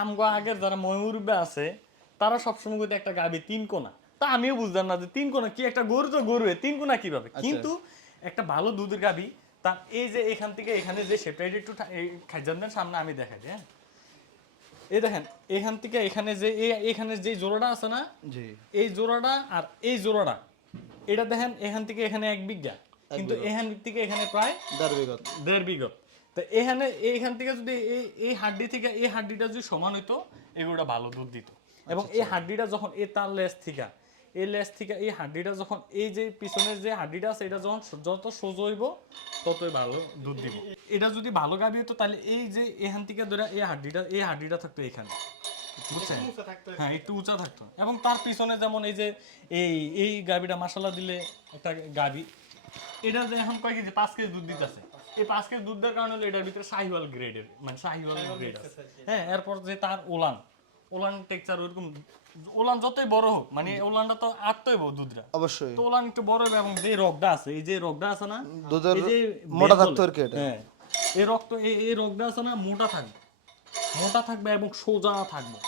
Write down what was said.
আমগো আগের যারা ময়ূরবে আছে তারা সবসময় কিন্তু একটা গাবি 3 কোনা, তা আমিও বুঝলাম না যে 3 কোনা কি, একটা গরু তো গরু 3 কোনা কিভাবে, কিন্তু একটা ভালো দুধের গাবি তার এই যে এখান থেকে এখানে যে শেপটা একটু খাইজানদের সামনে আমি দেখাই দিই। হ্যাঁ, এই দেখেন এখান থেকে এখানে যে এখানে যে জোড়াটা আছে না, জি, এই জোড়াটা আর এই জোড়াটা, এটা দেখেন এখান থেকে এখানে 1 বিঘা, কিন্তু এখান থেকে এখানে প্রায় 1.5 বিঘা। তো এখানে এইখান থেকে যদি এই হাড্ডি থেকে এই হাড্ডিটা যদি সমান হইতো, এগুলোটা ভালো দুধ দিত। এবং এই হাড্ডিটা যখন তার লেজ থেকে এই লেজ থেকে এই হাড্ডিটা যখন এই যে পিছনের যে হাড্ডিটা আছে এটা যখন যত সোজা হইব ততই ভালো দুধ দিব। এটা যদি ভালো গাবি হতো তাহলে এই যে এখান থেকে ধরে এই হাড্ডিটা থাকতো এখানে, বুঝছেন? হ্যাঁ, একটু উঁচা থাকতো। এবং তার পিছনে যেমন এই যে এই গাবিটা মাশাআল্লাহ দিলে একটা গাবি, এটা যে এখন কয় কেজি 5 কেজি দুধ দিতেছে, এই 5 কেজি দুধ দেওয়ার কারণে হলো এটার ভিতরে শাহিওয়াল গ্রেডের, মানে শাহিওয়াল গ্রেড আছে। হ্যাঁ, এরপর যে তার ওলান টেক্সচার ওরকম, ওলান যতই বড় হোক, মানে ওলানটা তো আটতই বড় দুধটা অবশ্যই তো ওলান একটু বড় হবে। এবং যে রগটা আছে, এই যে রগটা আছে না, দুধের এই যে মোটা থাকতো আর কি এটা। হ্যাঁ, এই রগটা এই রগটা আছে না মোটা থাকবে এবং সোজা থাকবে।